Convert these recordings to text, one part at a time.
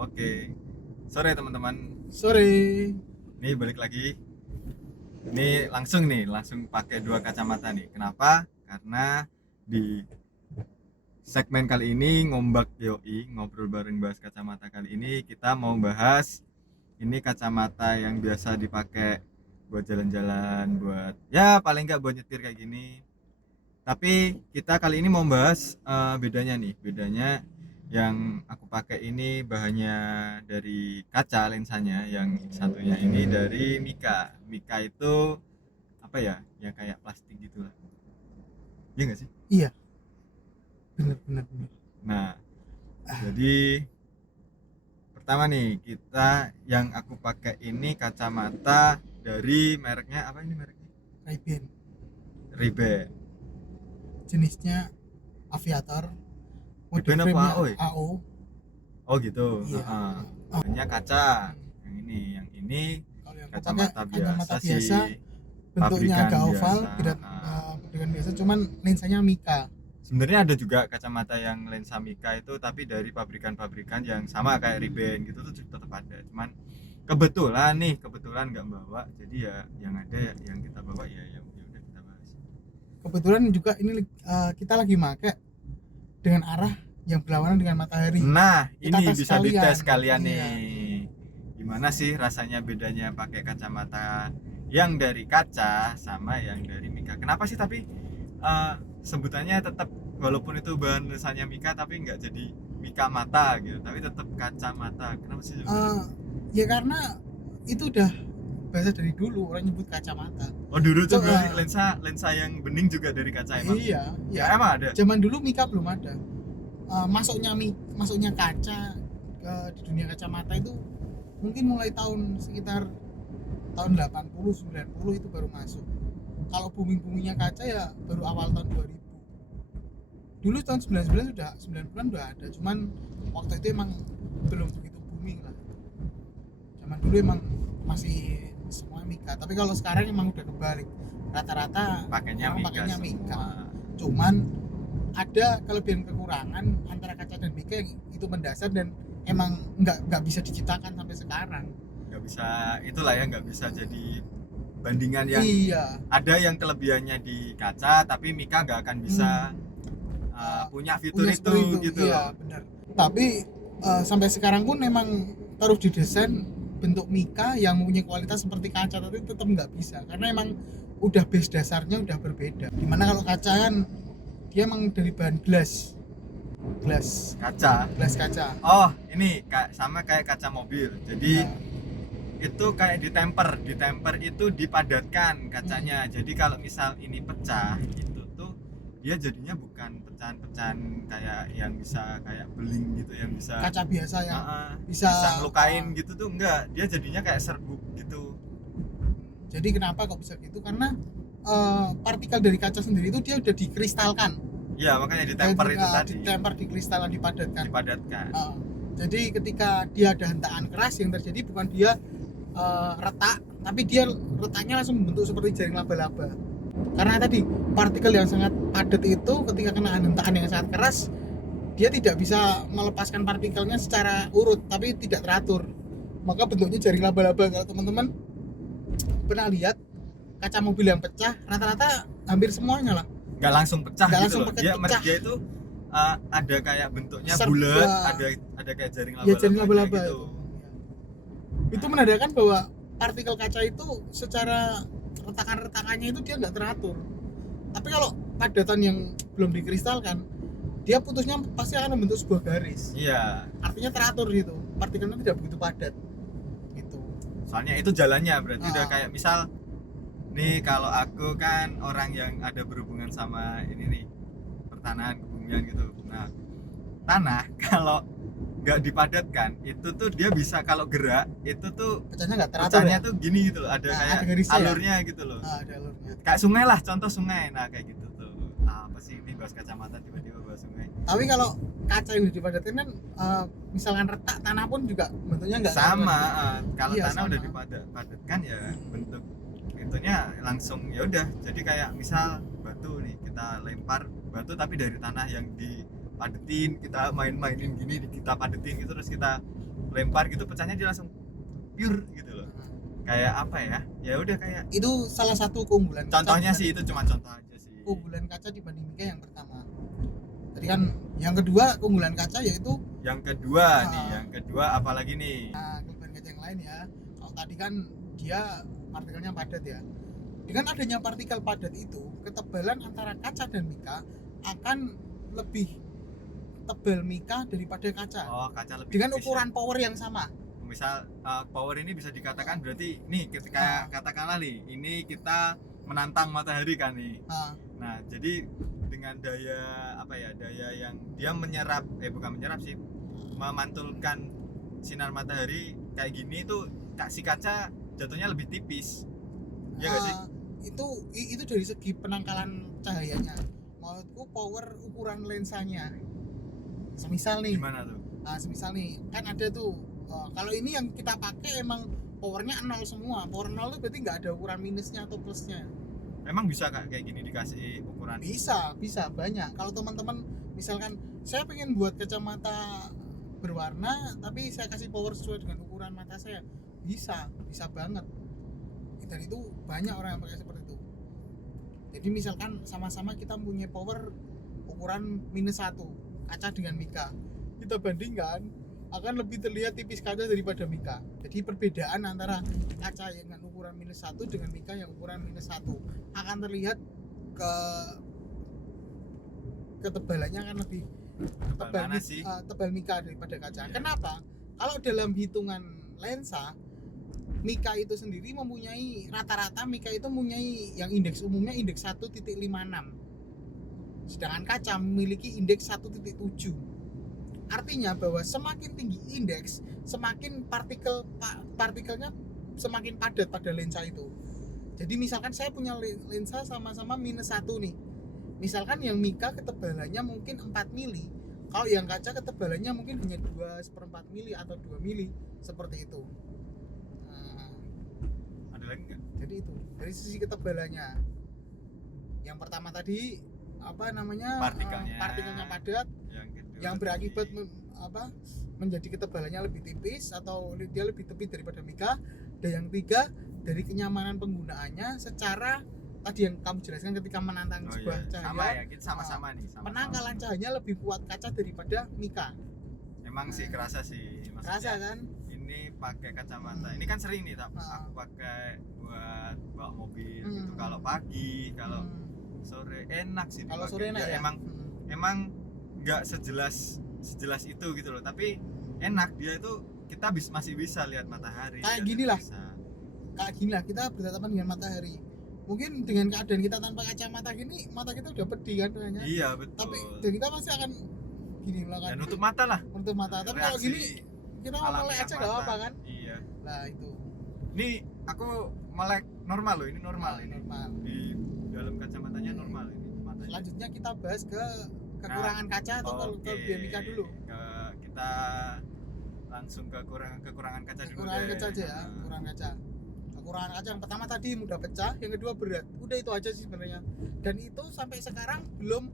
Oke, sore teman-teman. Sore. Nih balik lagi. Ini langsung pakai dua kacamata nih. Kenapa? Karena di segmen kali ini ngombak yoi ngobrol bareng bahas kacamata kali ini kita mau bahas ini kacamata yang biasa dipakai buat jalan-jalan, buat ya paling nggak buat nyetir kayak gini. Tapi kita kali ini mau bahas bedanya yang aku pakai ini bahannya dari kaca lensanya, yang satunya ini dari Mika. Mika itu apa ya? Ya kayak plastik gitu lah. Iya nggak sih? Iya, benar. Nah, jadi pertama nih kita yang aku pakai ini kacamata dari mereknya apa ini mereknya? Ray-Ban. Ray-Ban. Jenisnya Aviator. Model Ray-Ban apa frame-nya AO? AO. Oh gitu. Iya. Heeh. Oh, Hanya kaca. Yang ini kalau yang aku pakai kacamata kacamata biasa biasa, sih, bentuknya pabrikan agak oval, biasa. pabrikan biasa, cuman lensanya Mika. Sebenarnya ada juga kacamata yang lensa Mika itu tapi dari pabrikan-pabrikan yang sama kayak Ray-Ban gitu tuh tetap ada. Cuman kebetulan nggak bawa, jadi ya yang ada ya yang kita bawa ya udah kita bahas. Kebetulan juga ini kita lagi pakai dengan arah yang berlawanan dengan matahari. Nah, Kita ini tes bisa dites sekalian Iya. nih. Gimana sih rasanya bedanya pakai kacamata yang dari kaca sama yang dari Mika? Kenapa sih tapi sebutannya tetap walaupun itu bahan lensanya Mika tapi nggak jadi Mika mata gitu, tapi tetap kacamata. Kenapa sih sebenarnya? Ya karena itu udah bahasa dari dulu orang nyebut kacamata. Oh, dulu tuh berarti uh, lensa yang bening juga dari kaca emang? Iya, Ya ya. emang ada? Zaman dulu Mika belum ada. Masuknya kaca di dunia kacamata itu mungkin mulai sekitar tahun 80 90 itu baru masuk. Kalau booming-boomingnya kaca ya baru awal tahun 2000. Dulu tahun 99 sudah 90-an udah ada, cuman waktu itu emang belum begitu booming lah. Zaman dulu emang masih semua Mika, tapi kalau sekarang emang udah kebalik. Rata-rata Pakainya orang Mika pakainya Mika. semua. Cuman ada kelebihan kekurangan antara kaca dan Mika yang itu mendasar dan emang nggak bisa diciptakan sampai sekarang. Nggak bisa itulah ya, nggak bisa jadi bandingan yang Iya. ada yang kelebihannya di kaca tapi Mika nggak akan bisa punya fitur itu gitu. Iya, benar. Tapi sampai sekarang pun memang terus didesain bentuk Mika yang mempunyai kualitas seperti kaca, tapi tetap nggak bisa karena emang udah base dasarnya udah berbeda. Dimana kalau kaca kan dia emang dari bahan glass kaca. Oh, ini sama kayak kaca mobil, jadi Nah, itu kayak ditemper itu dipadatkan kacanya. Jadi kalau misal ini pecah itu tuh dia jadinya bukan pecahan-pecahan kayak yang bisa kayak beling gitu, yang bisa kaca biasa yang bisa ngelukain gitu tuh enggak, dia jadinya kayak serbuk gitu. jadi kenapa kok bisa gitu? Karena partikel dari kaca sendiri itu dia udah dikristalkan. Iya, makanya ditemper itu tadi. Ditemper, dikristalkan, dipadatkan. Dipadatkan. Jadi ketika dia ada hentakan keras, yang terjadi bukan dia retak, tapi dia retaknya langsung membentuk seperti jaring laba-laba. Karena tadi partikel yang sangat padat itu ketika kena hentakan yang sangat keras, dia tidak bisa melepaskan partikelnya secara urut, tapi tidak teratur. Maka bentuknya jaring laba-laba. Kalau teman-teman pernah lihat kaca mobil yang pecah, rata-rata hampir semuanya lah Nggak langsung pecah nggak gitu langsung loh. pecah. Dia itu ada kayak bentuknya Serba. bulat, ada kayak jaring Ya, jaring laba-laba laba-laba gitu. itu menandakan bahwa partikel kaca itu secara retakannya itu dia nggak teratur. Tapi kalau padatan yang belum dikristalkan, dia putusnya pasti akan membentuk sebuah garis. Iya. Artinya teratur gitu, partikelnya tidak begitu padat gitu. Soalnya itu jalannya berarti udah kayak Ah. misal nih, kalau aku kan orang yang ada berhubungan sama ini nih, pertanahan, kebumian gitu. Nah, tanah kalau nggak dipadatkan itu tuh dia bisa kalau gerak itu tuh Pecahnya nggak teratur pecahnya ya. tuh gini gitu loh, ada Nah, kayak ada garisnya ya? alurnya gitu loh. Ada alurnya. Kayak sungai lah, contoh sungai. Nah, kayak gitu tuh. Apa sih ini bahas kacamata tiba-tiba bahas sungai. Tapi kalau kaca yang dipadatkan kan misalkan retak, tanah pun juga bentuknya nggak Sama, teratur. kalau Iya, tanah sama. udah dipadatkan ya bentuk itunya langsung ya udah. Jadi kayak misal batu nih, kita lempar batu tapi dari tanah yang dipadetin, kita main-mainin gini, kita padetin gitu terus kita lempar gitu pecahnya dia langsung pure gitu loh. Nah, Kayak apa ya? Ya udah kayak itu salah satu keunggulan kaca contohnya dibanding- sih itu cuma contoh aja sih. keunggulan kaca dibanding Mika yang pertama. Tadi kan yang kedua keunggulan kaca yaitu Yang kedua nih, Ah. yang kedua apalagi nih? kelebihan kaca yang lain ya. Kalau tadi kan dia partikelnya padat ya. Dengan adanya partikel padat itu, ketebalan antara kaca dan Mika akan lebih tebal Mika daripada kaca. Oh, kaca lebih Dengan tipis ukuran ya. power yang sama. Misal power ini bisa dikatakan berarti nih ketika katakanlah nih ini kita menantang matahari kan nih. Nah, Nah, jadi dengan daya apa ya? Daya yang dia menyerap bukan menyerap sih, memantulkan sinar matahari kayak gini tuh si kaca jatuhnya lebih tipis. Iya nggak sih? itu dari segi penangkalan cahayanya. Maksudku power ukuran lensanya. Semisal nih, Gimana tuh? semisal nih kan ada tuh kalau ini yang kita pakai emang powernya 0 semua. Power 0 itu berarti nggak ada ukuran minusnya atau plusnya. Emang bisa kak kayak gini dikasih ukuran? Bisa banyak. Kalau teman-teman misalkan saya pengen buat kacamata berwarna tapi saya kasih power sesuai dengan ukuran mata saya, bisa banget. Dan itu banyak orang yang pakai seperti itu. Jadi misalkan sama-sama kita punya power ukuran -1 kaca dengan Mika, kita bandingkan akan lebih terlihat tipis kaca daripada Mika. Jadi perbedaan antara kaca yang dengan ukuran -1 dengan Mika yang ukuran -1 akan terlihat ketebalannya akan lebih Tebal mana sih? tebal Mika daripada kaca. Iya. Kenapa? Kalau dalam hitungan lensa, Mika itu sendiri mempunyai rata-rata Mika itu mempunyai yang indeks umumnya indeks 1.56. Sedangkan kaca memiliki indeks 1.7. Artinya bahwa semakin tinggi indeks, semakin partikelnya semakin padat pada lensa itu. Jadi misalkan saya punya lensa sama-sama -1 nih. Misalkan yang Mika ketebalannya mungkin 4 mili, kalau yang kaca ketebalannya mungkin hanya 2/4 mili atau 2 mili, seperti itu. Ada lagi nggak? Jadi itu dari sisi ketebalannya. Yang pertama tadi apa namanya? Partikelnya padat, Yang kedua yang berakibat menjadi ketebalannya lebih tipis atau dia lebih tebal daripada Mika. Dan yang ketiga dari kenyamanan penggunaannya secara tadi yang kamu jelaskan ketika menantang sebuah cahaya. sama ya, kita sama-sama nih. Penangkalan cahayanya lebih kuat kaca daripada Mika. Emang sih kerasa sih. Maksudnya, Kerasa kan? ini pakai kacamata. Ini kan sering nih, aku pakai buat bawa mobil gitu. Kalau pagi, kalau sore enak sih. Kalau dipakai. sore enak ya. Emang nggak sejelas itu gitu loh. Tapi enak dia itu kita masih bisa lihat matahari. Kayak gini lah. Kayak gini lah kita bertatapan dengan matahari. Mungkin dengan keadaan kita tanpa kacamata gini, mata kita udah pedih kan rasanya. Iya betul. Tapi dan kita masih akan gini lah kan. Dan nutup mata lah. Nutup mata. Tapi kalau gini kita mau melek aja nggak apa-apa kan? Iya. Lah itu. Ini aku melek normal loh, ini normal ini. Normal. Di dalam kacamatanya normal ini matanya. Selanjutnya kita bahas ke kekurangan kaca atau kelebihan Mika dulu. Kita langsung ke kekurangan kaca dulu. Kekurangan kaca aja ya, kekurangan kaca. Kekurangan kaca yang pertama tadi mudah pecah, yang kedua berat. Udah itu aja sih sebenarnya. Dan itu sampai sekarang belum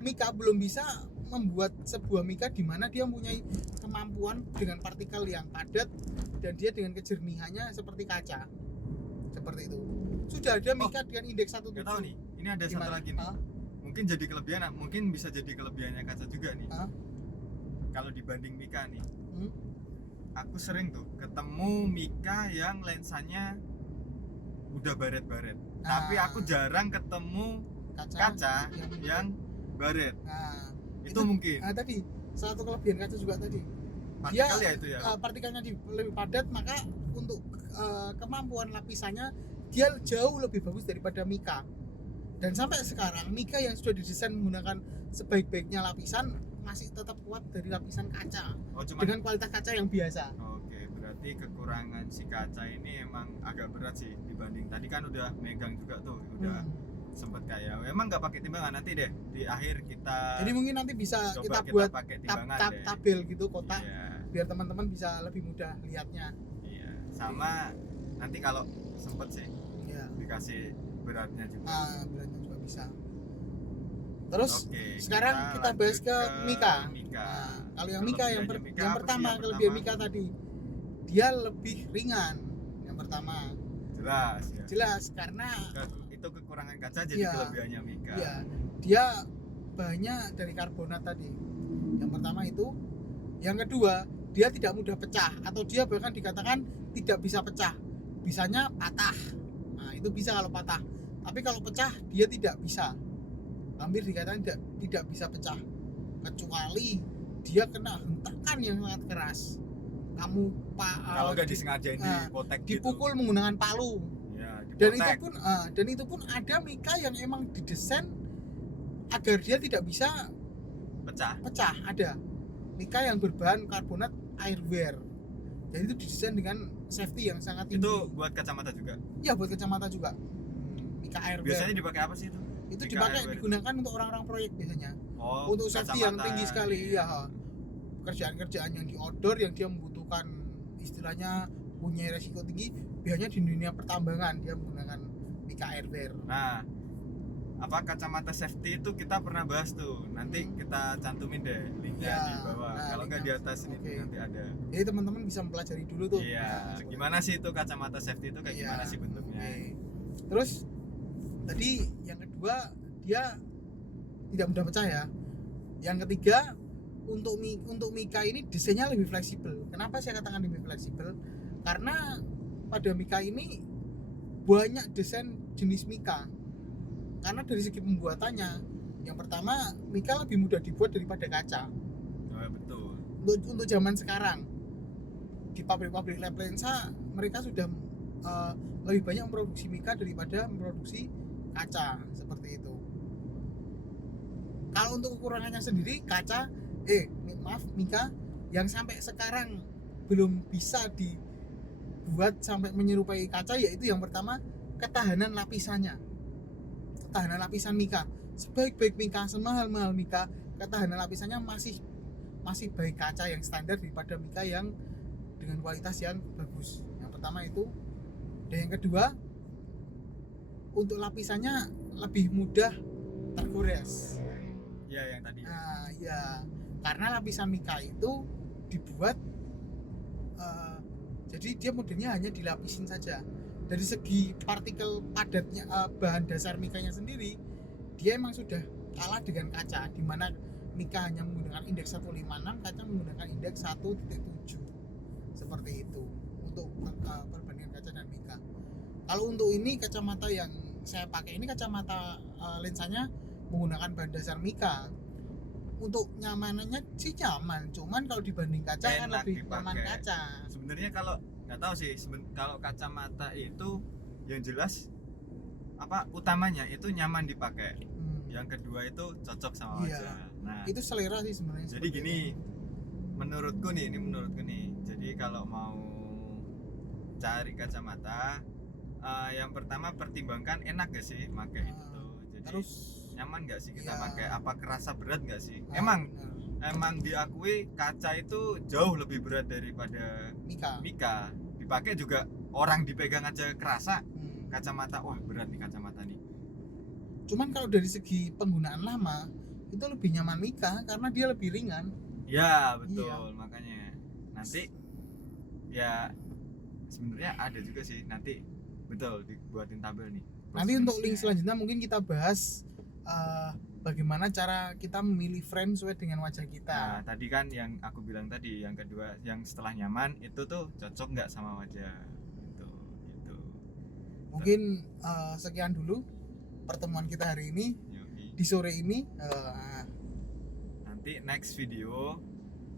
Mika belum bisa membuat sebuah Mika di mana dia mempunyai kemampuan dengan partikel yang padat dan dia dengan kejernihannya seperti kaca. Seperti itu. Sudah ada Mika dengan indeks 1.7. Gak tahu nih, ini ada satu lagi nih. Mungkin jadi kelebihan, mungkin bisa jadi kelebihannya kaca juga nih. Kalau dibanding Mika nih. Aku sering tuh ketemu Mika yang lensanya udah baret-baret. Tapi aku jarang ketemu kaca yang baret. Itu mungkin. Tadi satu kelebihan kaca juga tadi. Partikel ya itu ya. Partikelnya lebih padat, maka untuk kemampuan lapisannya dia jauh lebih bagus daripada Mika. Dan sampai sekarang Mika yang sudah didesain menggunakan sebaik-baiknya lapisan masih tetap kuat dari lapisan kaca dengan kualitas kaca yang biasa. Oke, berarti kekurangan si kaca ini emang agak berat sih dibanding tadi kan udah megang juga tuh, udah sempet kayak emang nggak pakai timbangan. Nanti deh di akhir kita jadi mungkin nanti bisa kita buat tabel gitu kotak biar teman-teman bisa lebih mudah lihatnya. Iya, sama nanti kalau sempet sih dikasih beratnya juga. Beratnya juga bisa. Terus Oke, sekarang kita bahas lanjut ke Mika. Mika. Nah, kalau yang Mika yang, Kelebihannya Mika yang apa sih pertama yang kelebihan pertama? Mika tadi, dia lebih ringan. Yang pertama Jelas ya. jelas karena Itu kekurangan kaca jadi Iya. kelebihannya Mika. ya dia bahannya dari karbonat tadi. Yang pertama itu. Yang kedua, dia tidak mudah pecah atau dia bahkan dikatakan tidak bisa pecah. Bisanya patah. Nah, itu bisa kalau patah. Tapi kalau pecah dia tidak bisa. Hampir dikatakan tidak bisa pecah. Kecuali dia kena hentakan yang sangat keras. Kamu Kalau nggak disengajain dipotek gitu. dipukul menggunakan palu. Ya, Dan dipotek. itu pun ada Mika yang emang didesain agar dia tidak bisa pecah. Ada Mika yang berbahan karbonat airwear. Jadi itu didesain dengan safety yang sangat tinggi. Itu buat kacamata juga. Iya, buat kacamata juga. Mika airwear. Biasanya dipakai apa sih itu? Itu Mika dipakai airwear digunakan untuk orang-orang proyek biasanya. Oh, Untuk safety yang kacamata. tinggi sekali. Iya. Kerjaan-kerjaan yang di outdoor yang dia membutuhkan istilahnya punya resiko tinggi, biasanya di dunia pertambangan dia menggunakan Mika airwear. Nah, kacamata safety itu kita pernah bahas tuh. Nanti kita cantumin deh linknya Ya, di bawah. nah, Kalau nggak di linknya. atas ini Oke. nanti ada. Jadi teman-teman bisa mempelajari dulu tuh. Iya. Nah, Gimana sih itu kacamata safety itu kayak Iya, gimana sih bentuknya? oke. Terus tadi yang kedua dia tidak mudah pecah ya. Yang ketiga untuk Mika ini desainnya lebih fleksibel. Kenapa saya katakan lebih fleksibel? Karena pada Mika ini banyak desain jenis Mika. Karena dari segi pembuatannya, yang pertama Mika lebih mudah dibuat daripada kaca. Oh, betul. Untuk zaman sekarang di pabrik-pabrik lab lensa mereka sudah lebih banyak memproduksi Mika daripada memproduksi kaca seperti itu. Kalau untuk kekurangannya sendiri kaca Mika yang sampai sekarang belum bisa dibuat sampai menyerupai kaca, yaitu yang pertama ketahanan lapisannya. Ketahanan lapisan Mika, sebaik-baik Mika, semahal-mahal Mika, ketahanan lapisannya masih baik kaca yang standar daripada Mika yang dengan kualitas yang bagus. Yang pertama itu. Dan yang kedua, untuk lapisannya lebih mudah tergores. Iya, yang tadi. Nah, ya, karena lapisan Mika itu dibuat jadi dia modelnya hanya dilapisin saja. Dari segi partikel padatnya bahan dasar Mikanya sendiri, dia emang sudah kalah dengan kaca, di mana Mika hanya menggunakan indeks 156, kaca menggunakan indeks 1.7. Seperti itu untuk perbandingan kaca dan Mika. Kalau untuk ini kacamata yang saya pakai ini kacamata lensanya menggunakan bahan dasar Mika. Untuk nyamanannya sih nyaman, cuman kalau dibanding kaca kan Enak lebih dipakai. nyaman kaca. Sebenarnya kalau nggak tahu sih, kalau kacamata itu yang jelas utamanya itu nyaman dipakai. Yang kedua itu cocok sama Iya. wajah. Nah, Itu selera sih sebenarnya. jadi seperti gini, itu. menurutku nih. Jadi kalau mau cari kacamata, yang pertama pertimbangkan enak gak sih pakai itu. Jadi Terus nyaman gak sih kita iya. pakai? Apa kerasa berat gak sih? benar. Emang diakui kaca itu jauh lebih berat daripada Mika. Mika. Dipakai juga orang dipegang aja kerasa. Hmm. Kacamata, wah berat nih kacamata nih. Cuman kalau dari segi penggunaan lama itu lebih nyaman Mika karena dia lebih ringan. Ya betul, Iya. makanya nanti ya sebenarnya ada juga sih nanti betul dibuatin tabel nih. Nanti untuk link selanjutnya mungkin kita bahas bagaimana cara kita memilih frame sesuai dengan wajah kita. Nah, tadi kan yang aku bilang tadi, yang kedua yang setelah nyaman itu tuh cocok nggak sama wajah gitu. Mungkin sekian dulu pertemuan kita hari ini Yoi. di sore ini. Nanti next video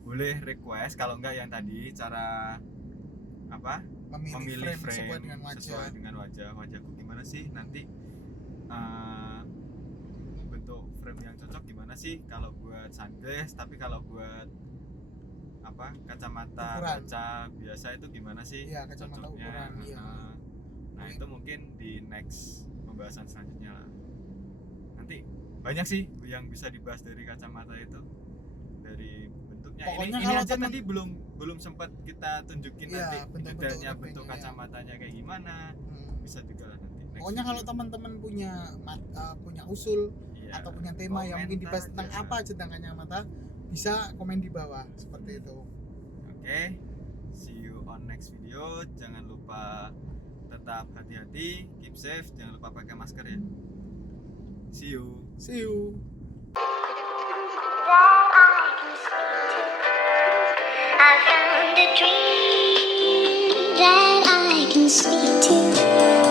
boleh request kalau nggak yang tadi cara memilih frame sesuai dengan wajahku gimana sih nanti bentuk frame yang cocok gimana sih kalau buat sunglass, tapi kalau buat kacamata Ukuran. kaca biasa itu gimana sih Iya, kacamata cocoknya. ukuran, iya. Nah itu mungkin di next pembahasan selanjutnya lah. Nanti banyak sih yang bisa dibahas dari kacamata itu, dari bentuknya. Pokoknya Ini kalau aja tadi belum sempat kita tunjukin Iya, nanti bentuk-bentuk detailnya lebihnya, bentuk ya. kacamatanya kayak gimana. Bisa juga lah nanti next Pokoknya video. kalau teman-teman punya usul Iya. atau punya tema yang mungkin dibahas tentang aja. apa aja tentang kacamata, bisa komen di bawah seperti itu. Oke, see you on next video. Jangan lupa tetap hati-hati, keep safe, jangan lupa pakai masker ya. See you. See you. I found a dream that I can speak to.